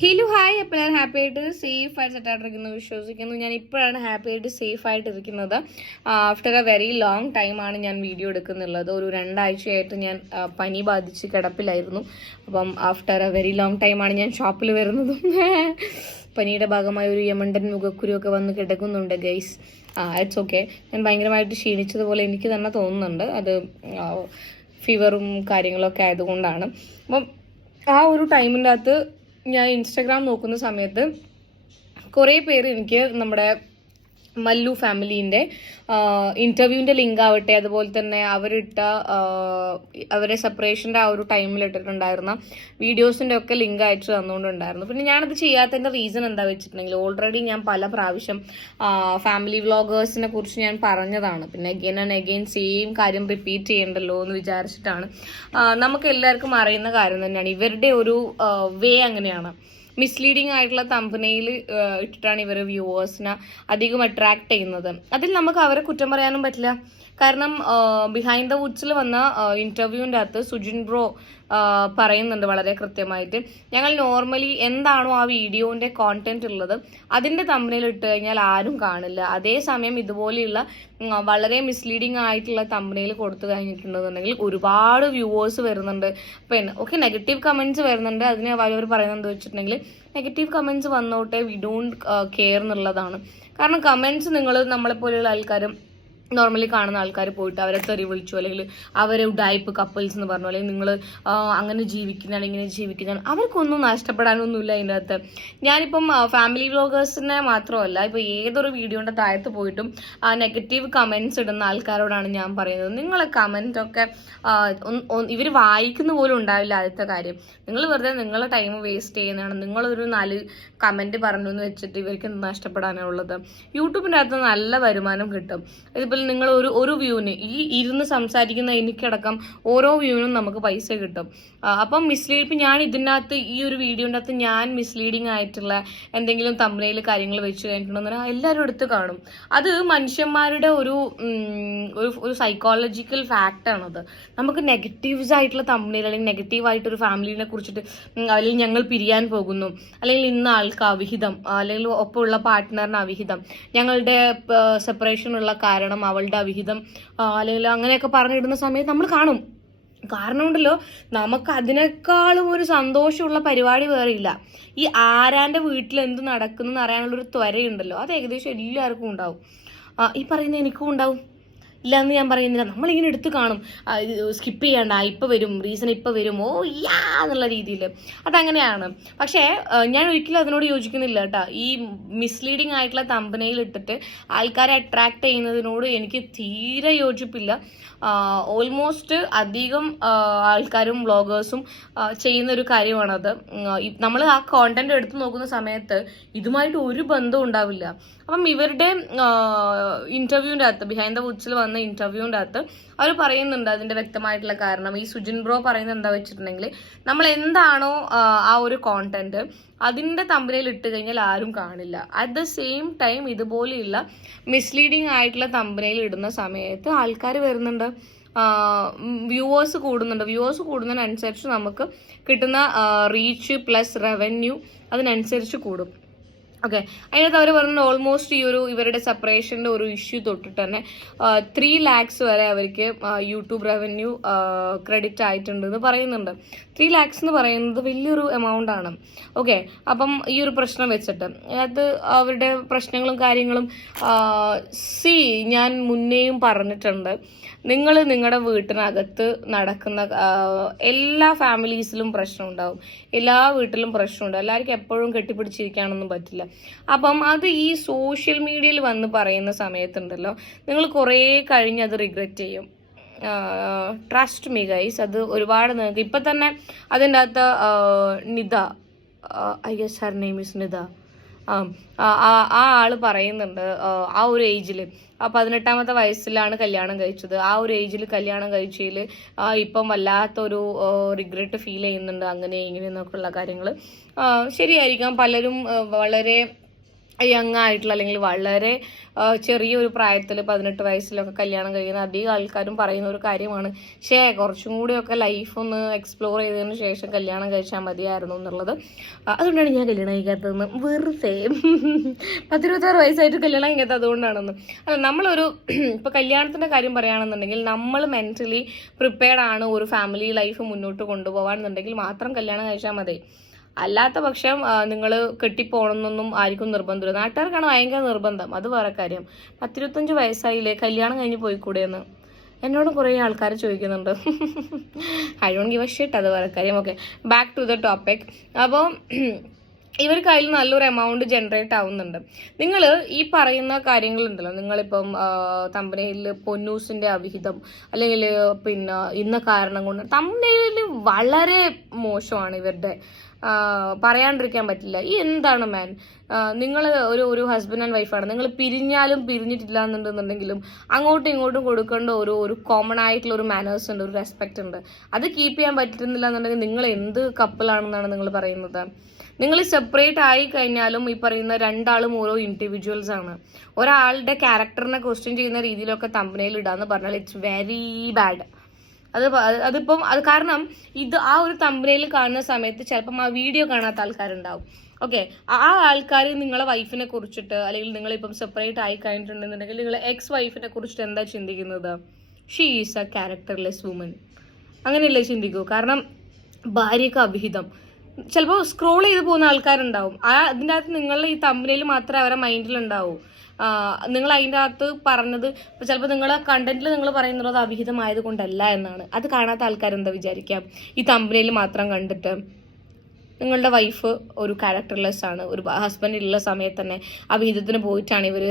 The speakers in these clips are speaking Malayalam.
ഹലോ ഹായ്, എപ്പോഴാണ് ഹാപ്പി ആയിട്ട് സേഫ് ആയിട്ട് സെറ്റായിട്ടിരിക്കുന്നു വിശ്വസിക്കുന്നു. ഞാൻ ഇപ്പോഴാണ് ഹാപ്പി ആയിട്ട് സേഫ് ആയിട്ടിരിക്കുന്നത്. ആഫ്റ്റർ എ വെരി ലോങ് ടൈമാണ് ഞാൻ വീഡിയോ എടുക്കുന്നുള്ളത്. ഒരു 2 ആഴ്ചയായിട്ട് ഞാൻ പനി ബാധിച്ച് കിടപ്പിലായിരുന്നു. അപ്പം ആഫ്റ്റർ എ വെരി ലോങ് ടൈമാണ് ഞാൻ ഷോപ്പിൽ വരുന്നതും. പനിയുടെ ഭാഗമായി ഒരു യമണ്ടൻ മുഖക്കുരുവൊക്കെ വന്ന് കിടക്കുന്നുണ്ട് ഗൈസ്. It's okay. ഞാൻ ഭയങ്കരമായിട്ട് ക്ഷീണിച്ചതുപോലെ എനിക്ക് തന്നെ തോന്നുന്നുണ്ട്. അത് ഫീവറും കാര്യങ്ങളൊക്കെ ആയതുകൊണ്ടാണ്. അപ്പം ആ ഒരു ടൈമിൻ്റെ അകത്ത് ഞാൻ ഇൻസ്റ്റാഗ്രാം നോക്കുന്ന സമയത്ത് കുറേ പേര് എനിക്ക് നമ്മുടെ മല്ലു ഫാമിലീൻ്റെ ഇൻ്റർവ്യൂവിൻ്റെ ലിങ്ക് ആവട്ടെ, അതുപോലെ തന്നെ അവരെ സെപ്പറേഷൻ്റെ ആ ഒരു ടൈമിൽ ഇട്ടിട്ടുണ്ടായിരുന്ന വീഡിയോസിൻ്റെ ഒക്കെ ലിങ്ക് അയച്ചു തന്നുകൊണ്ടുണ്ടായിരുന്നു. പിന്നെ ഞാനത് ചെയ്യാത്തതിൻ്റെ റീസൺ എന്താ വെച്ചിട്ടുണ്ടെങ്കിൽ, ഓൾറെഡി ഞാൻ പല പ്രാവശ്യം ഫാമിലി വ്ളോഗേഴ്സിനെ കുറിച്ച് ഞാൻ പറഞ്ഞതാണ്. പിന്നെ അഗെയിൻ ആൻഡ് അഗെയിൻ സെയിം കാര്യം റിപ്പീറ്റ് ചെയ്യണ്ടല്ലോ എന്ന് വിചാരിച്ചിട്ടാണ്. നമുക്ക് എല്ലാവർക്കും അറിയുന്ന കാര്യം തന്നെയാണ്, ഇവരുടെ ഒരു വേ അങ്ങനെയാണ്. മിസ്ലീഡിങ് ആയിട്ടുള്ള തമ്പനയിൽ ഇട്ടിട്ടാണ് ഇവർ വ്യൂവേഴ്സിനെ അധികം അട്രാക്ട് ചെയ്യുന്നത്. അതിൽ നമുക്ക് അവരെ കുറ്റം പറയാനും പറ്റില്ല. കാരണം ബിഹൈൻഡ് ദ വുഡ്സിൽ വന്ന ഇന്റർവ്യൂവിൻ്റെ അകത്ത് സുജിൻ ബ്രോ പറയുന്നുണ്ട് വളരെ കൃത്യമായിട്ട്, ഞങ്ങൾ നോർമലി എന്താണോ ആ വീഡിയോന്റെ കോണ്ടന്റ് ഉള്ളത് അതിന്റെ തമ്പനയിൽ ഇട്ട് കഴിഞ്ഞാൽ ആരും കാണില്ല. അതേസമയം ഇതുപോലെയുള്ള വളരെ മിസ്ലീഡിങ് ആയിട്ടുള്ള തമ്പനയിൽ കൊടുത്തു കഴിഞ്ഞിട്ടുണ്ടെന്നുണ്ടെങ്കിൽ ഒരുപാട് വ്യൂവേഴ്സ് വരുന്നുണ്ട്. പിന്നെ ഓക്കെ, നെഗറ്റീവ് കമന്റ്സ് വരുന്നുണ്ട്. അതിന് അവർ പറയുന്നത് വെച്ചിട്ടുണ്ടെങ്കിൽ നെഗറ്റീവ് കമന്റ്സ് വന്നോട്ടെ, വി ഡോണ്ട് കെയർ എന്നുള്ളതാണ്. കാരണം കമന്റ്സ് നിങ്ങൾ നമ്മളെപ്പോലെയുള്ള ആൾക്കാരും നോർമലി കാണുന്ന ആൾക്കാർ പോയിട്ട് അവരെ തെറി വിളിച്ചു, അല്ലെങ്കിൽ അവരെ ഉഡായിപ്പ് കപ്പിൾസ് എന്ന് പറഞ്ഞു, അല്ലെങ്കിൽ നിങ്ങൾ അങ്ങനെ ജീവിക്കുന്നതാണ് ഇങ്ങനെ ജീവിക്കുന്നതാണ്, അവർക്കൊന്നും നഷ്ടപ്പെടാനൊന്നുമില്ല അതിൻ്റെ അകത്ത്. ഞാനിപ്പം ഫാമിലി വ്ളോഗേഴ്സിനെ മാത്രമല്ല, ഇപ്പോൾ ഏതൊരു വീഡിയോൻ്റെ താഴത്ത് പോയിട്ടും നെഗറ്റീവ് കമൻറ്റ്സ് ഇടുന്ന ആൾക്കാരോടാണ് ഞാൻ പറയുന്നത്, നിങ്ങളെ കമൻറ്റൊക്കെ ഇവർ വായിക്കുന്ന പോലും ഉണ്ടാവില്ല. ആദ്യത്തെ കാര്യം, നിങ്ങൾ വെറുതെ നിങ്ങളെ ടൈം വേസ്റ്റ് ചെയ്യുന്നതാണ്. നിങ്ങളൊരു 4 കമൻറ്റ് പറഞ്ഞു എന്ന് വെച്ചിട്ട് ഇവർക്ക് എന്ത് നഷ്ടപ്പെടാനുള്ളത്? യൂട്യൂബിൻ്റെ അകത്ത് നല്ല വരുമാനം കിട്ടും. ഇതിപ്പോൾ നിങ്ങൾ ഒരു വ്യൂവിന് ഈ ഇരുന്ന് സംസാരിക്കുന്ന എനിക്കടക്കം ഓരോ വ്യൂവിനും നമുക്ക് പൈസ കിട്ടും. അപ്പം ഇപ്പം ഞാൻ ഇതിനകത്ത് ഈ ഒരു വീഡിയോൻ്റെ അകത്ത് ഞാൻ മിസ്ലീഡിങ് ആയിട്ടുള്ള എന്തെങ്കിലും തമ്പനയിൽ കാര്യങ്ങൾ വെച്ച് കഴിഞ്ഞിട്ടുണ്ടെന്ന് എല്ലാവരും എടുത്ത് കാണും. അത് മനുഷ്യന്മാരുടെ ഒരു സൈക്കോളജിക്കൽ ഫാക്റ്റാണത്. നമുക്ക് നെഗറ്റീവ്സ് ആയിട്ടുള്ള തമ്പനയിൽ, അല്ലെങ്കിൽ നെഗറ്റീവായിട്ടൊരു ഫാമിലിനെ കുറിച്ചിട്ട്, അല്ലെങ്കിൽ ഞങ്ങൾ പിരിയാൻ പോകുന്നു, അല്ലെങ്കിൽ ഇന്ന ആൾക്ക് അവിഹിതം, അല്ലെങ്കിൽ ഒപ്പമുള്ള പാർട്ട്ണറിന് അവിഹിതം, ഞങ്ങളുടെ സെപ്പറേഷനുള്ള കാരണം അവളുടെ അവിഹിതം, അല്ലെങ്കിൽ അങ്ങനെയൊക്കെ പറഞ്ഞിടുന്ന സമയത്ത് നമ്മൾ കാണും. കാരണം ഉണ്ടല്ലോ, നമുക്ക് അതിനേക്കാളും ഒരു സന്തോഷമുള്ള പരിപാടി വേറെ ഇല്ല. ഈ ആരാന്റെ വീട്ടിൽ എന്ത് നടക്കുന്നു അറിയാനുള്ളൊരു ത്വരയുണ്ടല്ലോ, അത് ഏകദേശം എല്ലാവർക്കും ഉണ്ടാവും. ഈ പറയുന്ന എനിക്കും ഉണ്ടാവും. ഇല്ലാന്ന് ഞാൻ പറയുന്നില്ല. നമ്മളിങ്ങനെ എടുത്ത് കാണും, സ്കിപ്പ് ചെയ്യണ്ട, ഇപ്പം വരും, റീസൺ ഇപ്പം വരും, ഓ യാ എന്നുള്ള രീതിയിൽ. അതങ്ങനെയാണ്. പക്ഷേ ഞാൻ ഒരിക്കലും അതിനോട് യോജിക്കുന്നില്ല കേട്ടോ. ഈ മിസ്ലീഡിങ് ആയിട്ടുള്ള തമ്പനയിൽ ഇട്ടിട്ട് ആൾക്കാരെ അട്രാക്ട് ചെയ്യുന്നതിനോട് എനിക്ക് തീരെ യോജിപ്പില്ല. ഓൾമോസ്റ്റ് അധികം ആൾക്കാരും വ്ളോഗേഴ്സും ചെയ്യുന്ന ഒരു കാര്യമാണത്. നമ്മൾ ആ കോണ്ടന്റ് എടുത്ത് നോക്കുന്ന സമയത്ത് ഇതുമായിട്ട് ഒരു ബന്ധവും ഉണ്ടാവില്ല. അപ്പം ഇവരുടെ ഇന്റർവ്യൂവിൻ്റെ അകത്ത്, ബിഹൈൻഡ് ദ വുഡ്സിൽ വന്ന ഇന്റർവ്യൂവിൻ്റെ അകത്ത് അവർ പറയുന്നുണ്ട് അതിന്റെ വ്യക്തമായിട്ടുള്ള കാരണം. ഈ സുജിൻ ബ്രോ പറയുന്നത് എന്താ വെച്ചിട്ടുണ്ടെങ്കിൽ, നമ്മൾ എന്താണോ ആ ഒരു കോണ്ടന്റ് അതിന്റെ തമ്പനയിൽ ഇട്ട് കഴിഞ്ഞാൽ ആരും കാണില്ല. അറ്റ് ദ സെയിം ടൈം ഇതുപോലെയുള്ള മിസ്ലീഡിങ് ആയിട്ടുള്ള തമ്പനയിൽ ഇടുന്ന സമയത്ത് ആൾക്കാർ വരുന്നുണ്ട്, വ്യൂവേഴ്സ് കൂടുന്നുണ്ട്. വ്യൂവേഴ്സ് കൂടുന്നതിനനുസരിച്ച് നമുക്ക് കിട്ടുന്ന റീച്ച് പ്ലസ് റവന്യൂ അതിനനുസരിച്ച് കൂടും. ഓക്കെ, അതിനകത്ത് അവർ പറഞ്ഞത് ഓൾമോസ്റ്റ് ഈ ഇവരുടെ സെപ്പറേഷൻ്റെ ഒരു ഇഷ്യൂ തൊട്ടിട്ട് തന്നെ 3 lakhs വരെ അവർക്ക് യൂട്യൂബ് റവന്യൂ ക്രെഡിറ്റ് ആയിട്ടുണ്ടെന്ന് പറയുന്നുണ്ട്. 3 lakhs എന്ന് പറയുന്നത് വലിയൊരു എമൗണ്ട് ആണ്. ഓക്കെ, അപ്പം ഈ ഒരു പ്രശ്നം വെച്ചിട്ട് അത് അവരുടെ പ്രശ്നങ്ങളും കാര്യങ്ങളും ഞാൻ മുന്നേയും പറഞ്ഞിട്ടുണ്ട്. നിങ്ങൾ നിങ്ങളുടെ വീട്ടിനകത്ത് നടക്കുന്ന എല്ലാ ഫാമിലീസിലും പ്രശ്നം ഉണ്ടാവും, എല്ലാ വീട്ടിലും പ്രശ്നമുണ്ടാവും. എല്ലാവർക്കും എപ്പോഴും കെട്ടിപ്പിടിച്ചിരിക്കാനൊന്നും പറ്റില്ല. അപ്പം അത് ഈ സോഷ്യൽ മീഡിയയിൽ വന്ന് പറയുന്ന സമയത്തുണ്ടല്ലോ, നിങ്ങൾ കുറേ കഴിഞ്ഞ് അത് റിഗ്രറ്റ് ചെയ്യും. ട്രസ്റ്റ് മീ ഗൈസ്, അത് ഒരുപാട് നിങ്ങൾക്ക് ഇപ്പം തന്നെ അതിൻ്റെ അകത്ത് Nita, I guess her name is Nita, ആ ആള് പറയുന്നുണ്ട് ആ ഒരു ഏജിൽ, 18ാമത്തെ വയസ്സിലാണ് കല്യാണം കഴിച്ചത്. ആ ഒരു ഏജിൽ കല്യാണം കഴിച്ചതിൽ ഇപ്പം വല്ലാത്തൊരു റിഗ്രറ്റ് ഫീൽ ചെയ്യുന്നുണ്ട്, അങ്ങനെ ഇങ്ങനെ എന്നൊക്കെയുള്ള കാര്യങ്ങൾ. ശരിയായിരിക്കാം, പലരും വളരെ യങ് ആയിട്ടുള്ള അല്ലെങ്കിൽ വളരെ ചെറിയൊരു പ്രായത്തിൽ 18 വയസ്സിലൊക്കെ കല്യാണം കഴിയുന്ന അധികം ആൾക്കാരും പറയുന്ന ഒരു കാര്യമാണ്, കുറച്ചും കൂടിയൊക്കെ ലൈഫ് ഒന്ന് എക്സ്പ്ലോർ ചെയ്തതിന് ശേഷം കല്യാണം കഴിച്ചാൽ മതിയായിരുന്നു എന്നുള്ളത്. അതുകൊണ്ടാണ് ഞാൻ കല്യാണം കഴിക്കാത്തതെന്ന്. വെറുതെ 26 വയസ്സായിട്ട് കല്യാണം കഴിക്കാത്തത് അതുകൊണ്ടാണെന്ന്. അല്ല, നമ്മളൊരു ഇപ്പൊ കല്യാണത്തിന്റെ കാര്യം പറയുകയാണെന്നുണ്ടെങ്കിൽ നമ്മൾ മെന്റലി പ്രിപ്പയർഡ് ആണ് ഒരു ഫാമിലി ലൈഫ് മുന്നോട്ട് കൊണ്ടുപോകാണെന്നുണ്ടെങ്കിൽ മാത്രം കല്യാണം കഴിച്ചാൽ മതി. അല്ലാത്ത പക്ഷം നിങ്ങൾ കെട്ടിപ്പോണമെന്നൊന്നും ആർക്കും നിർബന്ധമില്ല. നാട്ടുകാർക്കാണ് ഭയങ്കര നിർബന്ധം, അത് വേറെ കാര്യം. 25 വയസ്സായില്ലേ, കല്യാണം കഴിഞ്ഞ് പോയിക്കൂടെയെന്ന് എന്നോട് കുറേ ആൾക്കാർ ചോദിക്കുന്നുണ്ട്. I don't give a shit, അത് വേറെ കാര്യം. Okay, back to the topic. അപ്പോൾ ഇവർക്ക് അതിൽ നല്ലൊരു എമൗണ്ട് ജനറേറ്റ് ആവുന്നുണ്ട്. നിങ്ങൾ ഈ പറയുന്ന കാര്യങ്ങളുണ്ടല്ലോ, നിങ്ങളിപ്പം തമ്പനയിൽ പൊന്നൂസിന്റെ അവിഹിതം അല്ലെങ്കിൽ പിന്നെ ഇന്ന കാരണം കൊണ്ട് തമ്പനയിൽ വളരെ മോശമാണ് ഇവരുടെ, പറയാണ്ടിരിക്കാൻ പറ്റില്ല. ഈ എന്താണ് മാൻ, നിങ്ങൾ ഒരു ഹസ്ബൻഡ് ആൻഡ് വൈഫാണ്, നിങ്ങൾ പിരിഞ്ഞാലും പിരിഞ്ഞിട്ടില്ല എന്നുണ്ടെന്നുണ്ടെങ്കിലും അങ്ങോട്ടും ഇങ്ങോട്ടും കൊടുക്കേണ്ട ഒരു കോമൺ ആയിട്ടുള്ള ഒരു മാനേഴ്സ് ഉണ്ട്, ഒരു റെസ്പെക്ട് ഉണ്ട്. അത് കീപ്പ് ചെയ്യാൻ പറ്റുന്നില്ല എന്നുണ്ടെങ്കിൽ നിങ്ങൾ എന്ത് കപ്പിളാണെന്നാണ് നിങ്ങൾ പറയുന്നത്? നിങ്ങൾ സെപ്പറേറ്റ് ആയി കഴിഞ്ഞാലും ഈ പറയുന്ന രണ്ടാളും ഓരോ ഇൻഡിവിജ്വൽസ് ആണ്. ഒരാളുടെ ക്യാരക്ടറിനെ ക്വസ്റ്റ്യൻ ചെയ്യുന്ന രീതിയിലൊക്കെ തമ്പനയിൽ ഇടാന്ന് പറഞ്ഞാൽ ഇറ്റ്സ് വെരി ബാഡ്. അതിപ്പം അത് കാരണം ഇത് ആ ഒരു തമ്പനയിൽ കാണുന്ന സമയത്ത് ചിലപ്പം ആ വീഡിയോ കാണാത്ത ആൾക്കാരുണ്ടാവും. ഓക്കെ, ആ ആൾക്കാർ നിങ്ങളെ വൈഫിനെ കുറിച്ചിട്ട് അല്ലെങ്കിൽ നിങ്ങളിപ്പം സെപ്പറേറ്റ് ആയി കഴിഞ്ഞിട്ടുണ്ടെന്നുണ്ടെങ്കിൽ നിങ്ങൾ എക്സ് വൈഫിനെ കുറിച്ചിട്ട് എന്താ ചിന്തിക്കുന്നത്? She is a characterless woman, അങ്ങനെയല്ലേ ചിന്തിക്കൂ? കാരണം ഭാര്യക്ക് അഭിഹിതം ചിലപ്പോൾ സ്ക്രോൾ ചെയ്ത് പോകുന്ന ആൾക്കാരുണ്ടാവും. അതിൻ്റെ അകത്ത് നിങ്ങളുടെ ഈ തമ്പനയിൽ മാത്രമേ അവരുടെ മൈൻഡിലുണ്ടാവൂ. നിങ്ങൾ അതിൻ്റെ അകത്ത് പറഞ്ഞത് ചിലപ്പോൾ നിങ്ങളെ കണ്ടന്റിൽ നിങ്ങൾ പറയുന്നത് അത് അവിഹിതമായത് കൊണ്ടല്ല എന്നാണ്. അത് കാണാത്ത ആൾക്കാരെന്താ വിചാരിക്കാം? ഈ തമ്പനയിൽ മാത്രം കണ്ടിട്ട് നിങ്ങളുടെ വൈഫ് ഒരു ക്യാരക്ടർലെസ് ആണ്, ഒരു ഹസ്ബൻഡ് ഉള്ള സമയത്ത് തന്നെ അവിഹിതത്തിന് പോയിട്ടാണ് ഇവർ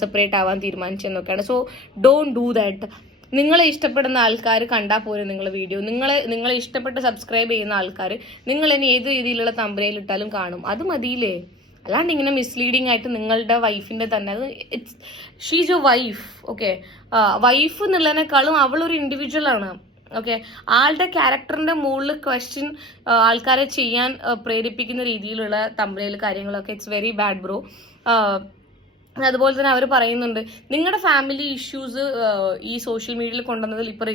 സെപ്പറേറ്റ് ആവാൻ തീരുമാനിച്ചെന്നൊക്കെയാണ്. So don't do that. നിങ്ങളെ ഇഷ്ടപ്പെടുന്ന ആൾക്കാർ കണ്ടാൽ പോലും നിങ്ങളുടെ വീഡിയോ, നിങ്ങളെ ഇഷ്ടപ്പെട്ട് സബ്സ്ക്രൈബ് ചെയ്യുന്ന ആൾക്കാർ നിങ്ങൾ ഇനി ഏത് രീതിയിലുള്ള തമ്പനയിൽ ഇട്ടാലും കാണും. അത് മതിയില്ലേ? അല്ലാണ്ട് ഇങ്ങനെ മിസ്ലീഡിങ് ആയിട്ട് നിങ്ങളുടെ വൈഫിന്റെ തന്നെ she's your wife. Okay, wife എന്നുള്ളതിനേക്കാളും അവളൊരു ഇൻഡിവിജ്വൽ ആണ്. ഓക്കെ, ആളുടെ ക്യാരക്ടറിന്റെ മുകളിൽ ക്വസ്റ്റ്യൻ ആൾക്കാരെ ചെയ്യാൻ പ്രേരിപ്പിക്കുന്ന രീതിയിലുള്ള തമ്പനയിൽ കാര്യങ്ങളൊക്കെ ഇറ്റ്സ് വെരി ബാഡ് ബ്രോ. അതുപോലെ തന്നെ അവർ പറയുന്നുണ്ട് നിങ്ങളുടെ ഫാമിലി ഇഷ്യൂസ് ഈ സോഷ്യൽ മീഡിയയിൽ കൊണ്ടുവന്നതിൽ ഇപ്പോൾ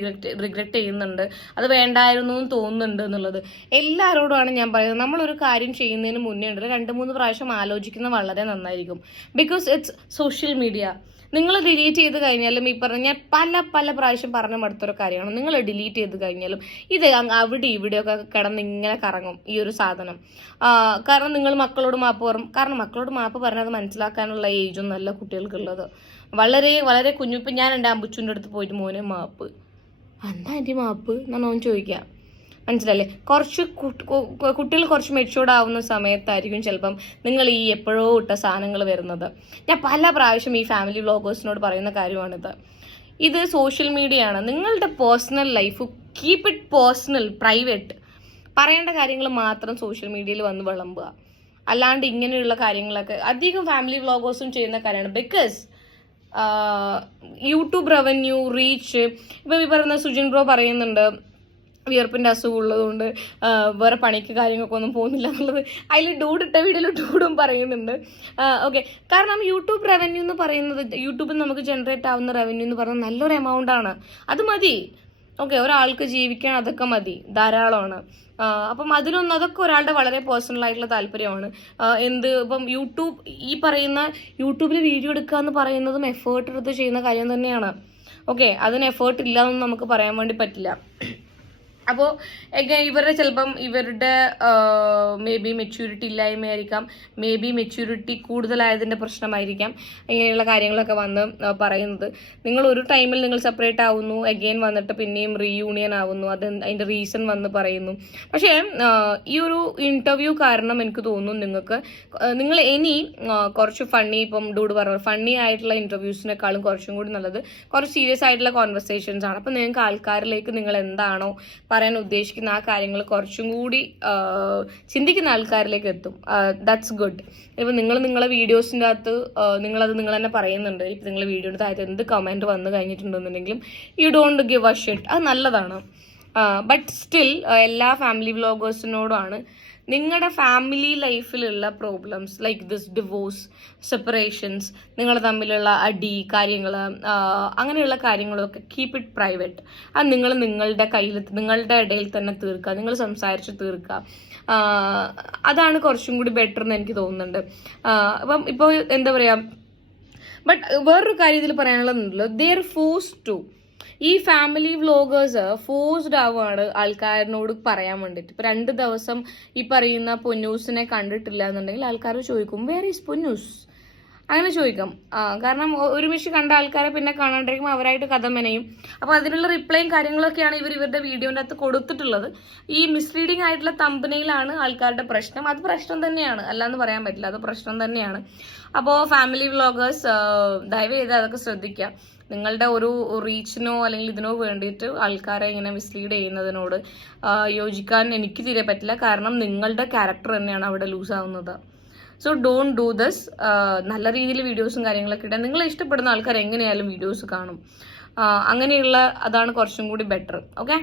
റിഗ്രറ്റ് ചെയ്യുന്നുണ്ട്, അത് വേണ്ടായിരുന്നു എന്ന് തോന്നുന്നുണ്ട് എന്നുള്ളത്. എല്ലാവരോടുമാണ് ഞാൻ പറയുന്നത്, നമ്മളൊരു കാര്യം ചെയ്യുന്നതിന് മുന്നേ ഉണ്ട് 2-3 പ്രാവശ്യം ആലോചിക്കുന്നത് വളരെ നന്നായിരിക്കും. Because it's social media. നിങ്ങൾ ഡിലീറ്റ് ചെയ്ത് കഴിഞ്ഞാലും ഈ പറഞ്ഞ പല പ്രാവശ്യം പറഞ്ഞു മടുത്തൊരു കാര്യമാണ്, നിങ്ങൾ ഡിലീറ്റ് ചെയ്ത് കഴിഞ്ഞാലും ഇത് അവിടെ ഇവിടെയൊക്കെ കിടന്ന് ഇങ്ങനെ കറങ്ങും ഈ ഒരു സാധനം. കാരണം നിങ്ങൾ മക്കളോട് മാപ്പ് പറയും. കാരണം മക്കളോട് മാപ്പ് പറഞ്ഞത് മനസ്സിലാക്കാനുള്ള ഏജൊന്നും അല്ല കുട്ടികൾക്കുള്ളത്. വളരെ വളരെ കുഞ്ഞു. ഇപ്പം ഞാൻ എൻ്റെ അമ്പുച്ചുൻ്റെ അടുത്ത് പോയിട്ട് മോനെ മാപ്പ്, എന്താ എൻ്റെ മാപ്പ് എന്നാണ് ഓൻ ചോദിക്കാം. മനസ്സിലല്ലേ? കുറച്ച് കുട്ടികൾ കുറച്ച് മെച്യൂർഡ് ആവുന്ന സമയത്തായിരിക്കും ചിലപ്പം നിങ്ങൾ ഈ എപ്പോഴോ ഇട്ട സാധനങ്ങൾ വരുന്നത്. ഞാൻ പല പ്രാവശ്യം ഈ ഫാമിലി വ്ളോഗേഴ്സിനോട് പറയുന്ന കാര്യമാണിത്. ഇത് സോഷ്യൽ മീഡിയ ആണ്. നിങ്ങളുടെ personal life keep it personal, private. പറയേണ്ട കാര്യങ്ങൾ മാത്രം സോഷ്യൽ മീഡിയയിൽ വന്ന് വിളമ്പുക. അല്ലാണ്ട് ഇങ്ങനെയുള്ള കാര്യങ്ങളൊക്കെ അധികം ഫാമിലി വ്ളോഗേഴ്സും ചെയ്യുന്ന കാര്യമാണ്. Because YouTube revenue, reach. ഇപ്പം ഈ പറയുന്ന സുജിൻ ബ്രോ പറയുന്നുണ്ട് വിയർപ്പിൻ്റെ അസുഖം ഉള്ളതുകൊണ്ട് വേറെ പണിക്ക് കാര്യങ്ങളൊക്കെ ഒന്നും പോകുന്നില്ല എന്നുള്ളത്. അതിൽ ഡൂഡിട്ട വീഡിയോയിൽ ഡൂഡും പറയുന്നുണ്ട്. ഓക്കെ, കാരണം യൂട്യൂബ് റവന്യൂ എന്ന് പറയുന്നത്, യൂട്യൂബിൽ നമുക്ക് ജനറേറ്റ് ആവുന്ന റവന്യൂ എന്ന് പറയുന്നത് നല്ലൊരു എമൗണ്ട് ആണ്. അത് മതി. ഓക്കെ, ഒരാൾക്ക് ജീവിക്കാൻ അതൊക്കെ മതി, ധാരാളമാണ്. അപ്പം അതൊക്കെ ഒരാളുടെ വളരെ പേഴ്സണൽ ആയിട്ടുള്ള താല്പര്യമാണ്. ഇപ്പം ഈ പറയുന്ന യൂട്യൂബിൽ വീഡിയോ എടുക്കുക എന്ന് പറയുന്നതും എഫേർട്ട് എടുത്ത് ചെയ്യുന്ന കാര്യം തന്നെയാണ്. ഓക്കെ, അതിന് എഫേർട്ട് ഇല്ല എന്ന് നമുക്ക് പറയാൻ വേണ്ടി പറ്റില്ല. അപ്പോൾ ഇവരുടെ മേ ബി മെച്യൂരിറ്റി ഇല്ലായ്മയായിരിക്കാം, മേ ബി മെച്യൂരിറ്റി കൂടുതലായതിൻ്റെ പ്രശ്നമായിരിക്കാം ഇങ്ങനെയുള്ള കാര്യങ്ങളൊക്കെ വന്ന് പറയുന്നത്. നിങ്ങൾ ഒരു ടൈമിൽ നിങ്ങൾ സെപ്പറേറ്റ് ആവുന്നു, അഗെയിൻ വന്നിട്ട് പിന്നെയും റീയൂണിയൻ ആവുന്നു, അതിൻ്റെ റീസൺ വന്ന് പറയുന്നു. പക്ഷേ ഈ ഒരു ഇൻ്റർവ്യൂ കാരണം എനിക്ക് തോന്നുന്നു നിങ്ങൾ ഇനി കുറച്ച് ഫണ്ണി, ഇപ്പം ഡൂഡ് പറഞ്ഞ ഫണ്ണി ആയിട്ടുള്ള ഇൻ്റർവ്യൂസിനേക്കാളും കുറച്ചും കൂടി നല്ലത് കുറച്ച് സീരിയസ് ആയിട്ടുള്ള കോൺവെർസേഷൻസ് ആണ്. അപ്പം നിങ്ങൾക്ക് ആൾക്കാരിലേക്ക് നിങ്ങൾ എന്താണോ പറയാൻ ഉദ്ദേശിക്കുന്ന ആ കാര്യങ്ങൾ കുറച്ചും കൂടി ചിന്തിക്കുന്ന ആൾക്കാരിലേക്ക് എത്തും. That's good. ഇപ്പം നിങ്ങളെ വീഡിയോസിൻ്റെ അകത്ത് നിങ്ങൾ തന്നെ പറയുന്നുണ്ട്. ഇപ്പം നിങ്ങളുടെ വീഡിയോയുടെ താഴത്ത് എന്ത് കമൻറ്റ് വന്നു കഴിഞ്ഞിട്ടുണ്ടെന്നുണ്ടെങ്കിലും you don't give a shit, അത് നല്ലതാണ്. ബട്ട് സ്റ്റിൽ എല്ലാ ഫാമിലി വ്ളോഗേഴ്സിനോടാണ് നിങ്ങളുടെ ഫാമിലി ലൈഫിലുള്ള problems like this divorce, separations, നിങ്ങൾ തമ്മിലുള്ള അടി കാര്യങ്ങൾ, അങ്ങനെയുള്ള കാര്യങ്ങളൊക്കെ കീപ്പ് ഇറ്റ് പ്രൈവറ്റ്. അത് നിങ്ങൾ നിങ്ങളുടെ കയ്യിൽ, നിങ്ങളുടെ ഇടയിൽ തന്നെ തീർക്കുക, നിങ്ങൾ സംസാരിച്ച് തീർക്കുക. അതാണ് കുറച്ചും കൂടി ബെറ്റർ എന്ന് എനിക്ക് തോന്നുന്നുണ്ട്. അപ്പം ഇപ്പോൾ എന്താ പറയുക, ബട്ട് വേറൊരു കാര്യം ഇതിൽ പറയാനുള്ളതുണ്ടല്ലോ, ദേ ആർ ഫോഴ്സ്ഡ് ടു. ഈ ഫാമിലി വ്ലോഗേഴ്സ് ഫോഴ്സ്ഡ് ആവുകയാണ് ആൾക്കാരിനോട് പറയാൻ വേണ്ടിയിട്ട്. ഇപ്പൊ 2 ദിവസം ഈ പറയുന്ന പൊന്നൂസിനെ കണ്ടിട്ടില്ല എന്നുണ്ടെങ്കിൽ ആൾക്കാർ ചോദിക്കും വേർ ഈസ് പൊന്നൂസ്, അങ്ങനെ ചോദിക്കാം. കാരണം ഒരുമിച്ച് കണ്ട ആൾക്കാരെ പിന്നെ കാണാണ്ടിരിക്കുമ്പോൾ അവരായിട്ട് കഥ മെനയും. അപ്പൊ അതിനുള്ള റിപ്ലൈയും കാര്യങ്ങളൊക്കെയാണ് ഇവരുടെ വീഡിയോന്റെ അകത്ത് കൊടുത്തിട്ടുള്ളത്. ഈ മിസ്ലീഡിങ് ആയിട്ടുള്ള തമ്പനയിലാണ് ആൾക്കാരുടെ പ്രശ്നം. അത് പ്രശ്നം തന്നെയാണ്, അല്ലാന്ന് പറയാൻ പറ്റില്ല, അത് പ്രശ്നം തന്നെയാണ്. അപ്പോൾ ഫാമിലി വ്ലോഗേഴ്സ് ദയവ് ചെയ്ത് അതൊക്കെ ശ്രദ്ധിക്കുക. നിങ്ങളുടെ ഒരു റീച്ചിനോ അല്ലെങ്കിൽ ഇതിനോ വേണ്ടിയിട്ട് ആൾക്കാരെ ഇങ്ങനെ മിസ്ലീഡ് ചെയ്യുന്നതിനോട് യോജിക്കാൻ എനിക്ക് തീരെ പറ്റില്ല. കാരണം നിങ്ങളുടെ ക്യാരക്ടർ തന്നെയാണ് അവിടെ ലൂസ് ആവുന്നത്. So don't do this. നല്ല രീതിയിൽ വീഡിയോസും കാര്യങ്ങളൊക്കെ ഇടാൻ നിങ്ങളെ ഇഷ്ടപ്പെടുന്ന ആൾക്കാർ എങ്ങനെയായാലും വീഡിയോസ് കാണും. അങ്ങനെയുള്ള അതാണ് കുറച്ചും കൂടി ബെറ്റർ. ഓക്കെ.